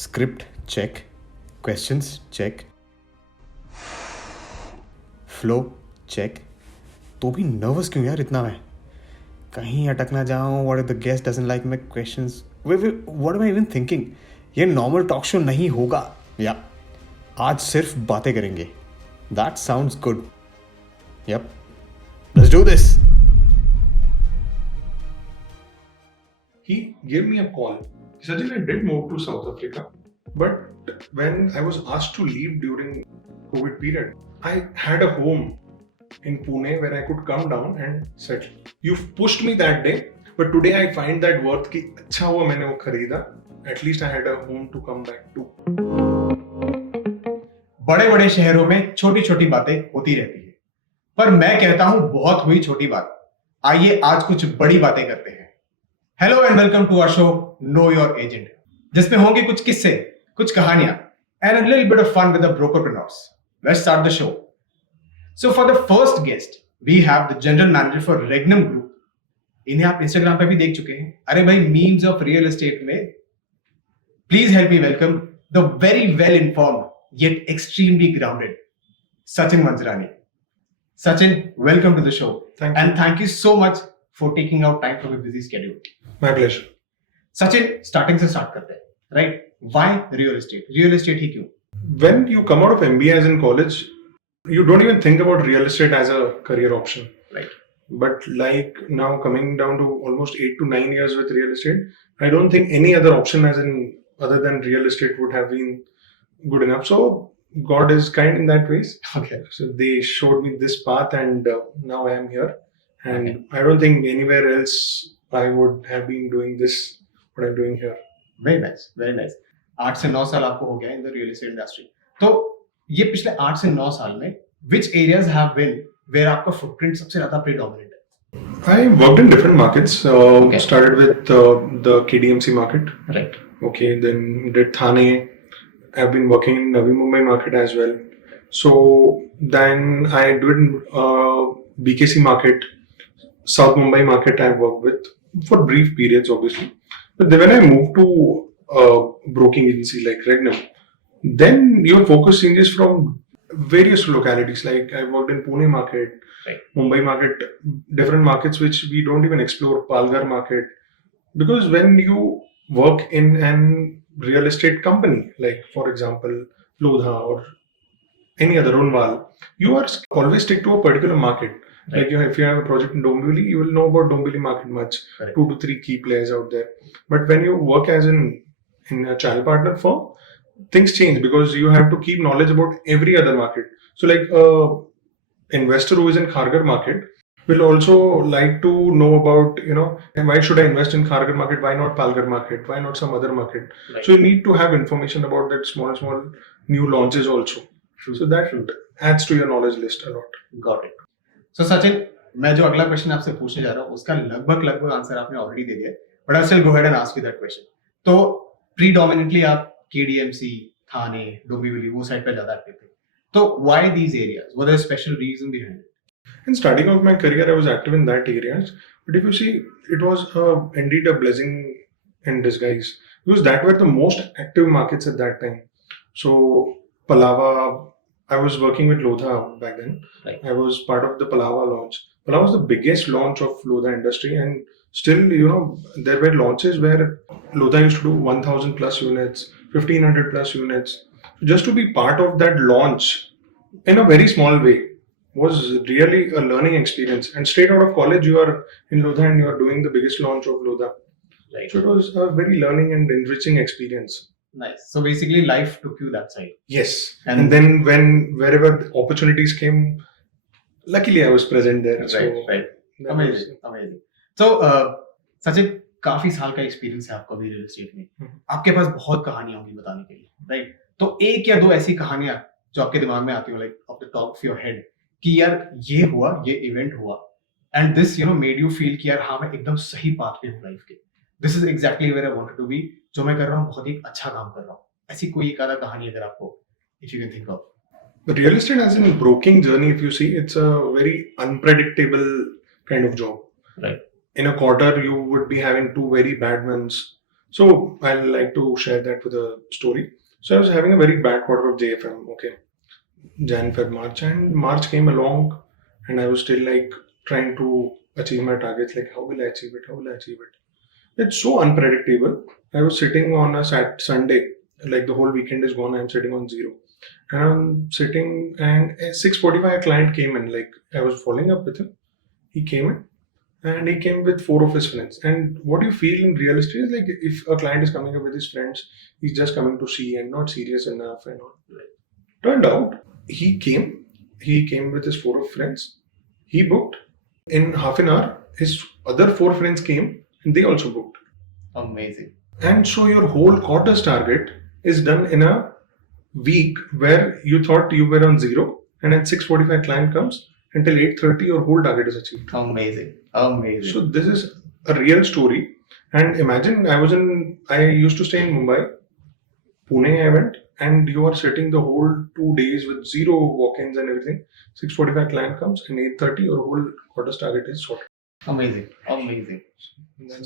Script check, questions check, flow check, तो भी nervous क्यों यार इतना मैं? कहीं अटक ना जाऊं. What if the guest doesn't like my questions? What am I even thinking? ये नॉर्मल टॉक शो नहीं होगा. या आज सिर्फ बातें करेंगे. That sounds good. Yup, let's do this. He gave me a call. He said, I did move to South Africa, but when I was asked to leave during COVID period, I had a home in Pune where I could come down and settle. You've pushed me that day, but today I find that worth कि अच्छा हुआ मैंने वो खरीदा. At least I had a home to come back to. बड़े बड़े शहरों में छोटी छोटी बातें होती रहती है, पर मैं कहता हूं बहुत हुई छोटी बात. आइए आज कुछ बड़ी बातें करते हैं. Hello and welcome to our show know your agent, जिसमें होंगे कुछ किस्से, कुछ कहानियां and a little bit of fun with the brokerpreneurs. Let's start the show. So for the first guest we have the general manager for Regnum group. इन्हें आप Instagram पे भी देख चुके हैं. अरे भाई, मीम्स ऑफ रियल एस्टेट में. Please help me welcome the very well informed yet extremely grounded Sachin Vanjarani. Sachin, welcome to the show. Thank you. And thank you so much for taking out time from your busy schedule. My pleasure. Sachin, starting से start करते हैं, right? Why real estate? Real estate ही क्यों? When you come out of MBA as in college, you don't even think about real estate as a career option. Right. But like now coming down to almost 8 to 9 years with real estate, I don't think any other option as in other than real estate would have been good enough. So God is kind in that ways. Okay. So they showed me this path, and now I am here. And okay. I don't think anywhere else I would have been doing this, what I'm doing here. Very nice, very nice. 8 से 9 साल आपको हो गया in the real estate industry. तो ये पिछले 8 से 9 साल में which areas have been where आपका footprint सबसे ज़्यादा predominant है? I worked in different markets. Okay. Started with the KDMC market. Right. Okay. Then did Thane. I've been working in Navi Mumbai market as well. So then I did BKC market, South Mumbai market I worked with for brief periods obviously. But then when I moved to broking agency like Regnum, then your focus changes from various localities. Like I worked in Pune market, right. Mumbai market, different markets which we don't even explore, Palghar market. Because when you work in an real estate company, like for example Lodha or any other Runwal, you are always stick to a particular market. Right. Like if you have a project in Dombivli, you will know about Dombivli market much. Right. 2 to 3 key players out there. But when you work as in a channel partner firm, things change because you have to keep knowledge about every other market. So like investor who is in Kharghar market will also like to know about, why should I invest in Kharghar market? Why not Palghar market? Why not some other market? Right. So you need to have information about that small new launches also. True. So that adds to your knowledge list a lot. Got it. So Sachin, मैं जो अगला question आपसे पूछने जा रहा हूँ उसका लगभग आंसर आपने ऑलरेडी दे दिया है, but I still go ahead and ask you that question. तो प्रीडोमिनेंटली आप KDMC, थाने, डोंबिवली वो साइड पे ज्यादा एक्टिव थे. तो why these areas? What is special reason behind it? In starting out my career, I was active in that areas. But if you see, it was indeed a blessing in disguise. Because that were the most active markets at that time. So, Palava, I was working with Lodha back then. Right. I was part of the Palava launch. Palava was the biggest launch of Lodha industry. And still, there were launches where Lodha used to do 1,000 plus units, 1,500 plus units. Just to be part of that launch in a very small way was really a learning experience. And straight out of college, you are in Lodha and you are doing the biggest launch of Lodha. Right. So it was a very learning and enriching experience. Nice. So basically, life took you that side. Yes. And then wherever the opportunities came, luckily I was present there. Right. Amazing. So, Sachin, काफी साल का experience है आपका भी real estate में. आपके पास बहुत कहानियां होंगी बताने के लिए, राइट? तो एक या दो ऐसी कहानियां जो आपके दिमाग में आती हो, like of the top of your head, कि यार ये हुआ, ये इवेंट हुआ, and this made you feel कि यार हाँ मैं एकदम सही पाथ पे हूँ लाइफ के. This is exactly where I wanted to be. जो मैं कर रहा हूँ बहुत ही अच्छा काम कर रहा हूँ. ऐसी कोई एक आधा कहानी अगर आपको, if you can think of. The real estate as in broking journey, if you see, it's a very unpredictable kind of job. Right. In a quarter, you would be having 2 very bad months. So I'll like to share that with a story. So I was having a very bad quarter of JFM, okay, Jan, Feb, March, and March came along, and I was still like trying to achieve my targets. Like, how will I achieve it? How will I achieve it? It's so unpredictable. I was sitting on a Sunday, like the whole weekend is gone. I'm sitting on zero, and I'm sitting, and at 6:45 a client came in. Like I was following up with him. He came in, and he came with four of his friends. And what you feel in real estate is like if a client is coming up with his friends, he's just coming to see and not serious enough and all. Turned out he came with his four of friends. He booked. In half an hour, his other four friends came and they also booked. Amazing. And so your whole quarter's target is done in a week where you thought you were on zero, and at 6:45 client comes, until 8:30 your whole target is achieved. Amazing. Amazing. So this is a real story. And imagine I used to stay in Mumbai, Pune I went, and you are sitting the whole 2 days with zero walk-ins and everything. 6:45 client comes and 8:30 your whole quarter's target is sorted. Amazing. Amazing.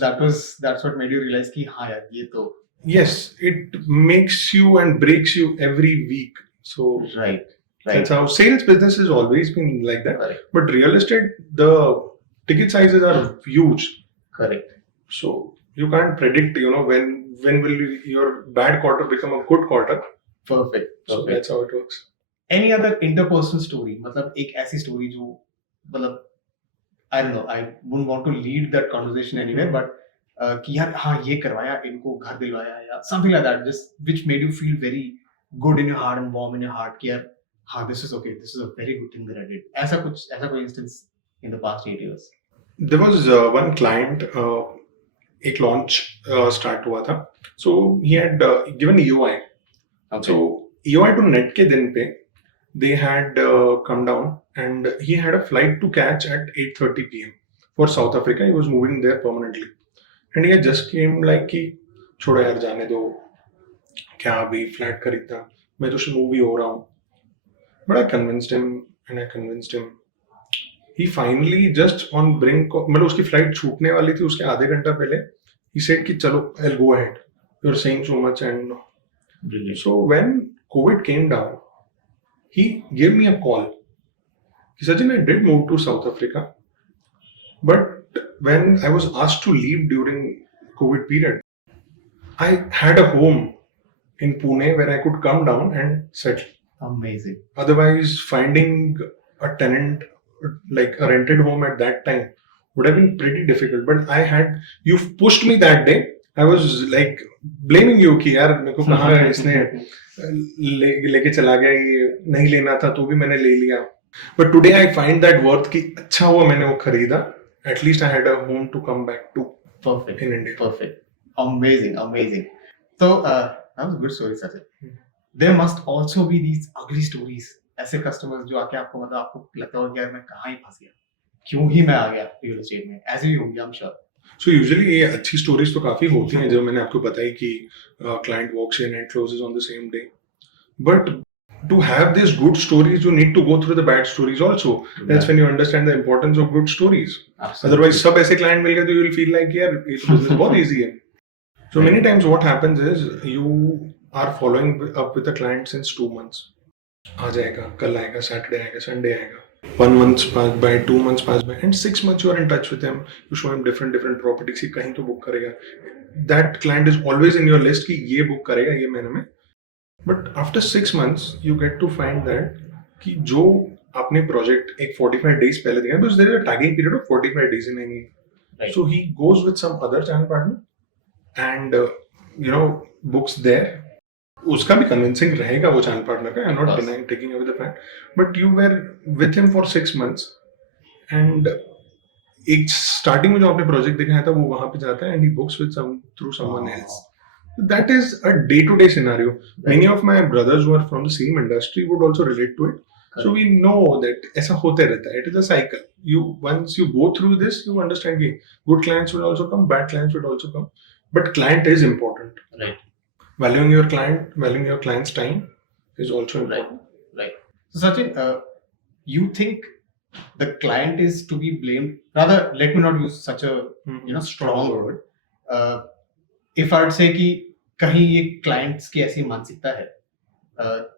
That's what made you realize कि हाँ यार ये तो Yes, it makes you and breaks you every week. So right. that's how sales business has always been like that. Correct. But real estate, the ticket sizes are huge. Correct. So you can't predict, when will your bad quarter become a good quarter. Perfect. So that's how it works. Any other interpersonal story? मतलब एक ऐसी story जो मतलब I don't know, I wouldn't want to lead that conversation anywhere, but कि यार हाँ ये करवाया इनको घर दिलवाया या something like that, just which made you feel very good in your heart and warm in your heart कि यार हाँ this is okay, this is a very good thing that I did. ऐसा कोई instance in the past 8 years? There was one client, एक launch start हुआ था. So he had given EOI. Okay. So EOI to net के दिन पे they had come down and he had a flight to catch at 8:30 p.m. for South Africa. He was moving there permanently. And he had just came like कि छोड़ो यार जाने दो, क्या अभी फ्लैट खरीदना, मैं तो मूवी हो रहा हूँ. But I convinced him. He finally just on brink मतलब उसकी फ्लाइट छूटने वाली थी उसके आधे घंटा पहले he said कि चलो I'll go ahead. You're saying so much and Brilliant. So when COVID came down, he gave me a call. He said, Sachin, I did move to South Africa, but when I was asked to leave during COVID period, I had a home in Pune where I could come down and settle. Amazing. Otherwise, finding a tenant, like a rented home at that time, would have been pretty difficult. But you've pushed me that day. I was like blaming you कि यार मेरे को कहाँ इसने लेके चला गया, ये नहीं लेना था तो भी मैंने ले लिया. But today I find that worth कि अच्छा हुआ मैंने वो खरीदा. At least I had a home to come back to. Perfect. In India. Perfect. Amazing. So that was a good story, Sachin. There must also be these ugly stories. ऐसे customers जो आके आपको मतलब आपको लगता हो कि यार मैं कहाँ ही फंस गया, क्यों ही मैं आ गया real estate में. ऐसे भी होंगे I'm sure. So usually ये अच्छी stories तो काफी होती हैं जो मैंने आपको बताई कि client walks in and closes on the same day. But to have these good stories, you need to go through the bad stories also. That's when you understand the importance of good stories. Absolutely. Otherwise, सब ऐसे client मिल गए तो you will feel like यार ये तो business बहुत easy है. So many times what happens is you are following up with a client since 2 months. आ जाएगा, कल आएगा, Saturday आएगा, Sunday आएगा. 1 month pass by, 2 months pass by, and 6 months you are in touch with him. You show him different properties कि कहीं तो book करेगा. That client is always in your list कि ये book करेगा ये महीने में. But after 6 months, you get to find that कि जो आपने project एक 45 days पहले दिया, because there is a tagging period of 45 days in any. Right. So he goes with some other channel partner and books there. उसका भी convincing रहेगा वो channel partner का. I'm not denying, taking away the fact. But you were with him for 6 months and एक starting में जो आपने project दिखाया था वो वहाँ पे जाता है and he books with through someone else. That is a day-to-day scenario. Right. Many of my brothers who are from the same industry would also relate to it. Correct. So we know that ऐसा होते रहता है. It is a cycle. Once you go through this, you understand that good clients will also come, bad clients will also come. But client is important. Right. Valuing your client's time is also important. Right. So Sachin, you think the client is to be blamed? Rather, let me not use such a strong word. If I would say कि कहीं ये clients की ऐसी मानसिकता है,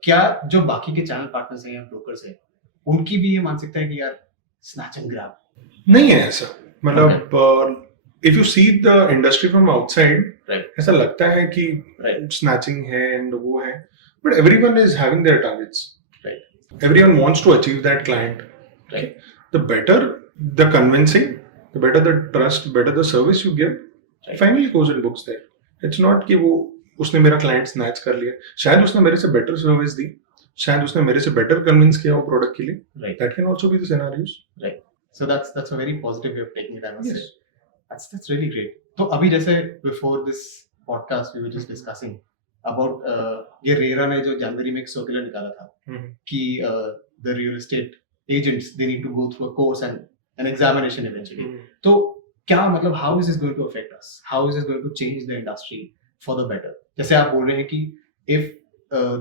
क्या जो बाकी के चैनल पार्टनर्स हैं या ब्रोकर्स हैं उनकी भी ये मानसिकता है कि यार स्नैच एंड ग्रैब? नहीं है ऐसा, मतलब if you see the industry from outside, ऐसा लगता है कि स्नैचिंग है एंड वो है, but everyone is having their targets, everyone wants to achieve that client. Right. The better the convincing, the better the trust, better the service you give, finally goes in books there. It's not कि वो उसने मेरा client snatch कर लिया, शायद उसने मेरे से बेटर सर्विस दी, शायद उसने मेरे से बेटर कन्विंस किया वो प्रोडक्ट के लिए. That can also be the scenarios. Right. So that's a very positive way of taking it, I must say. That's really great. तो अभी जैसे before this podcast we were just discussing about ये RERA ने जो जनवरी में एक circular निकाला था कि the real estate agents they need to go through a course and an examination eventually. तो क्या मतलब how is this going to affect us? How is this going to change the industry for the better? जैसे आप बोल रहे हैं कि if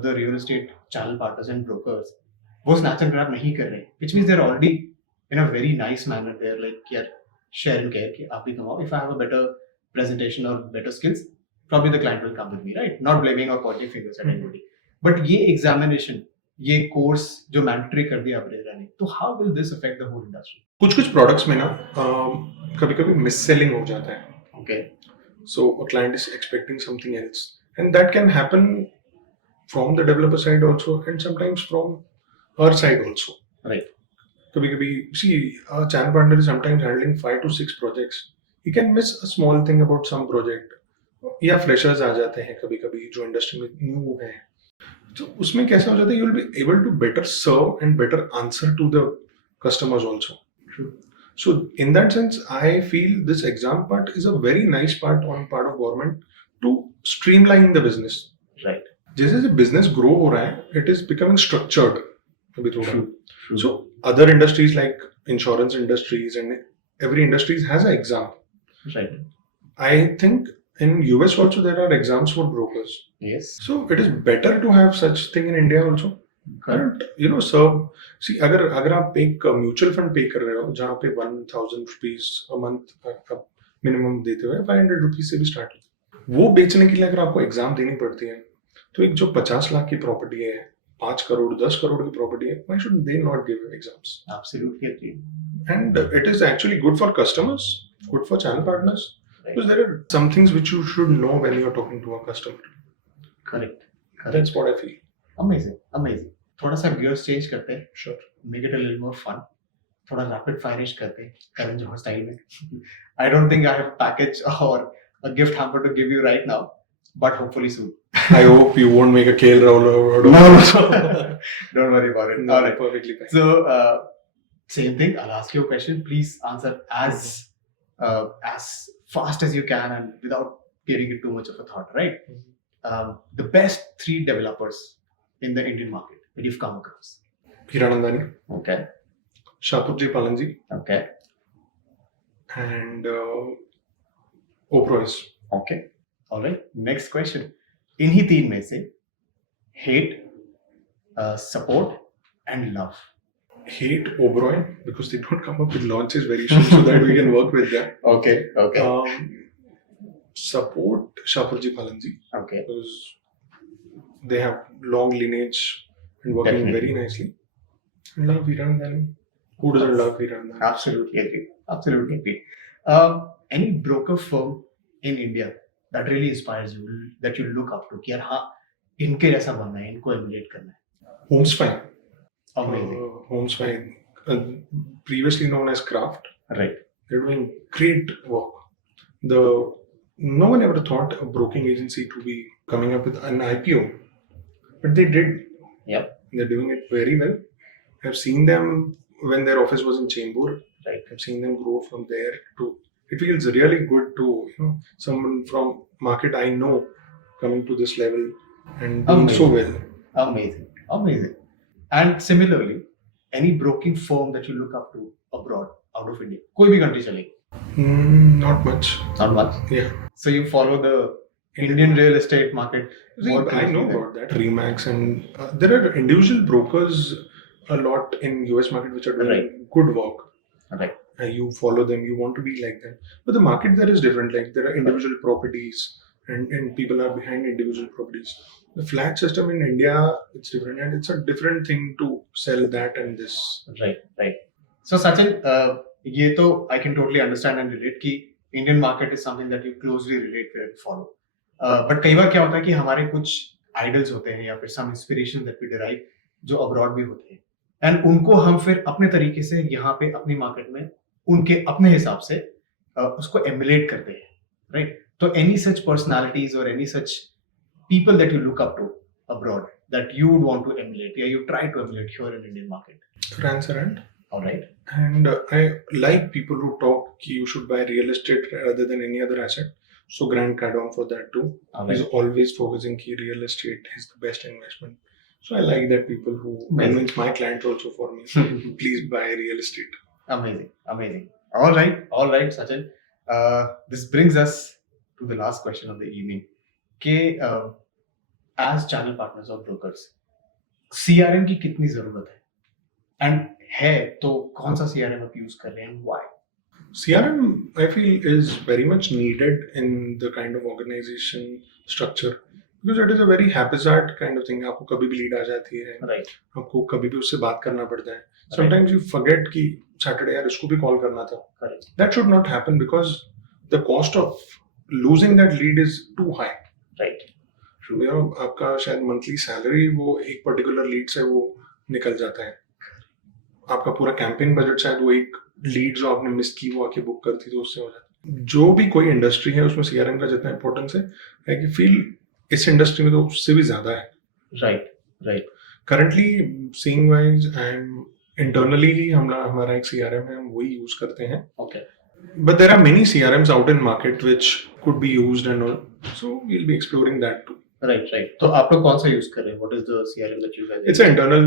the real estate channel partners and brokers वो snatch and grab नहीं कर रहे, which means they're already in a very nice manner, they're like यार share and care कि आप भी कमाओ, if I have a better presentation or better skills probably the client will come with me, right? Not blaming or pointing fingers at anybody. But ये examination, ये course जो mandatory कर दिया RERA ने, तो how will this affect the whole industry? कुछ products में ना कभी-कभी mis-selling हो जाता है. Okay. So a client is expecting something else, and that can happen from the developer side also, and sometimes from our side also. Right. कभी-कभी see a channel partner is sometimes handling 5 to 6 projects. He can miss a small thing about some project. या freshers आ जाते हैं कभी-कभी जो industry में new है, तो उसमें कैसा हो जाता है, you will be able to better serve and better answer to the customers also. So in that sense I feel this exam part is a very nice part on part of government to streamline the business. Right. जैसे जैसे business grow हो रहा है, it is becoming structured अभी थोड़ा. So other industries like insurance industries and every industries has a exam. Right. I think in US also there are exams for brokers. Yes. So it is better to have such thing in India also. Correct. You know, so see अगर आप एक mutual fund पे कर रहे हो जहाँ पे 1000 rupees a month minimum देते हुए 500 रुपीज से भी स्टार्ट होता है, वो बेचने के लिए अगर आपको एग्जाम देनी पड़ती है, तो एक जो 50 लाख की प्रॉपर्टी है, 5 करोड़ 10 करोड़ की प्रॉपर्टी है, why should they not give exams? Absolutely agree. And it is actually good for customers, good for channel partners. Because there are some things which you should know when you are talking to a customer. Correct. That's what I feel. Amazing. थोड़ा सा gears change करते हैं. Sure. Make it a little more fun. थोड़ा rapid fire-ish करते हैं. Karan Johar style में. I don't think I have a package or a gift hamper to give you right now, but hopefully soon. I hope you won't make a kale roll out of No. Don't worry about it. No, All right. perfectly fine. So same thing. I'll ask you a question. Please answer as fast as you can and without giving it too much of a thought, right? The best 3 developers in the Indian market that you've come across. Hiranandani. Okay. Shapurji Palanji. Okay. And Oprois. Okay. All right. Next question. इन्हीं 3 में से hate, support and love. Hate Oberoi because they don't come up with launches very soon, so that we can work with them. Okay. Support Shapurji Palanji. Okay. Because they have long lineage and working Definitely. very nicely. And love Hiranandani. Who doesn't love Hiranandani? Absolutely agree. Any broker firm in India that really inspires you, that you look up to कि यार हाँ इनके जैसा बनना है, इनको emulate करना है? Homespine. Amazing. Homespine, previously known as Craft. Right. They're doing great work. No one ever thought a broking agency to be coming up with an IPO, but they did. Yep. They're doing it very well. I've seen them when their office was in Chembur. Right. I've seen them grow from there to. It feels really good to someone from market I know coming to this level and doing so well. Amazing. And similarly, any broking firm that you look up to abroad, out of India, कोई भी country चलेगी? Not much. Not much. Yeah. So you follow the Indian real estate market. I know about that. Remax and there are individual brokers a lot in US market which are doing good work. Right. You follow them. You want to be like them. But the market there is different. Like there are individual properties and people are behind individual properties. The flat system in India, it's different, and it's a different thing to sell that and this. Right. So Sachin, ये तो I can totally understand and relate कि Indian market is something that you closely relate with and follow. But कई बार क्या होता है कि हमारे कुछ idols होते हैं या फिर some inspiration that we derive जो abroad भी होते हैं, and उनको हम फिर अपने तरीके से यहाँ पे अपनी market में उनके अपने हिसाब से उसको emulate करते हैं, right? So any such personalities or any such people that you look up to abroad that you would want to emulate, yeah, you try to emulate here in Indian market. Transparent. All right. And I like people who talk you should buy real estate rather than any other asset. So Grant Cardone for that too. He's always focusing ki real estate is the best investment. So I like that people who convince my clients also for me, please buy real estate. Amazing. All right, Sachin. This brings us to the last question of the evening. As channel partners or brokers, CRM की कितनी जरूरत है? And है तो कौन सा CRM आप use कर रहे हैं? Why? CRM, I feel, is very much needed in the kind of organization structure because it is a very haphazard kind of thing. आपको कभी भी लीड आ जाती है, right. आपको कभी भी उससे बात करना पड़ता है. Sometimes you forget कि Saturday यार इसको भी कॉल करना था. Correct. That should not happen because the cost of losing that lead is too high. Right. आपका शायद मंथली सैलरी वो एक पर्टिकुलर लीड से वो निकल जाता है. आपका पूरा कैंपेन बजट शायद वो एक लीड जो आपने मिस की वो आके बुक करती तो उससे हो जाता है. जो भी कोई इंडस्ट्री है उसमें सीआरएम का जितना इंपॉर्टेंस है कि फील इस इंडस्ट्री में तो उससे भी ज्यादा है. Right. Currently seeing wise I am internally ही हमारा एक सीआरएम है, हम वही यूज करते हैं. Okay. But there are many CRMs out in market which could be used and all. So we'll be exploring that too. Right. तो आप लोग कौन सा यूज कर रहे हैं? What is the CRM that you guys? It's an internal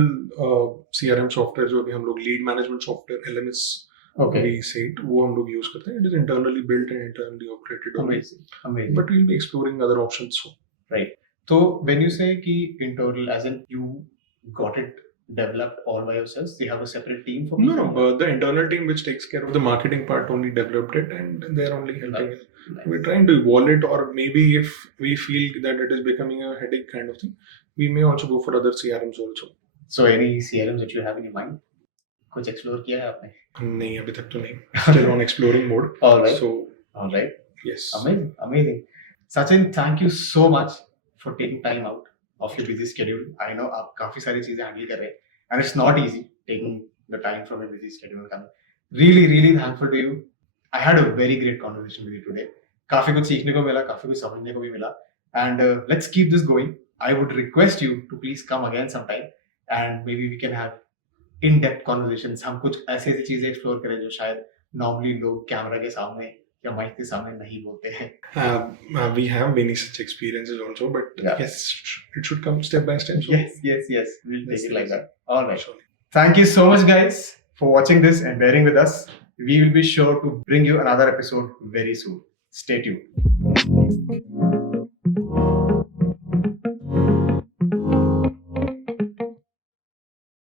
CRM software जो अभी हम लोग lead management software LMS we say it, वो हम लोग यूज करते हैं. It is internally built and internally operated. Amazing. But we'll be exploring other options too. Right. So when you say कि internal, as in you got it developed all by yourselves, they have a separate team for No, but the internal team which takes care of the marketing part only developed it and they're only helping it. Nice. We're trying to evolve it, or maybe if we feel that it is becoming a headache kind of thing, we may also go for other CRMs also. So any CRMs that you have in your mind? कुछ explore किया है आपने? नहीं, अभी तक तो नहीं. Still on exploring mode. All right. So, all right. Yes. Amazing. Sachin, thank you so much for taking time out of your busy schedule. I know आप काफी सारी चीजें हैंडल कर रहे हैं, and it's not easy taking the time from your busy schedule. Really thankful to you. I had a very great conversation with you today. काफी कुछ सीखने को मिला, काफी कुछ समझने को भी मिला, and let's keep this going. I would request you to please come again sometime, and maybe we can have in-depth conversations. हम कुछ ऐसी चीजें explore करें जो शायद normally लोग कैमरा के सामने या माइक के सामने नहीं बोलते हैं. We have many such experiences also, but yes, it should come step by step. So Yes. We'll take it like that. All right. Surely. Thank you so much, guys, for watching this and bearing with us. We will be sure to bring you another episode very soon. Stay tuned.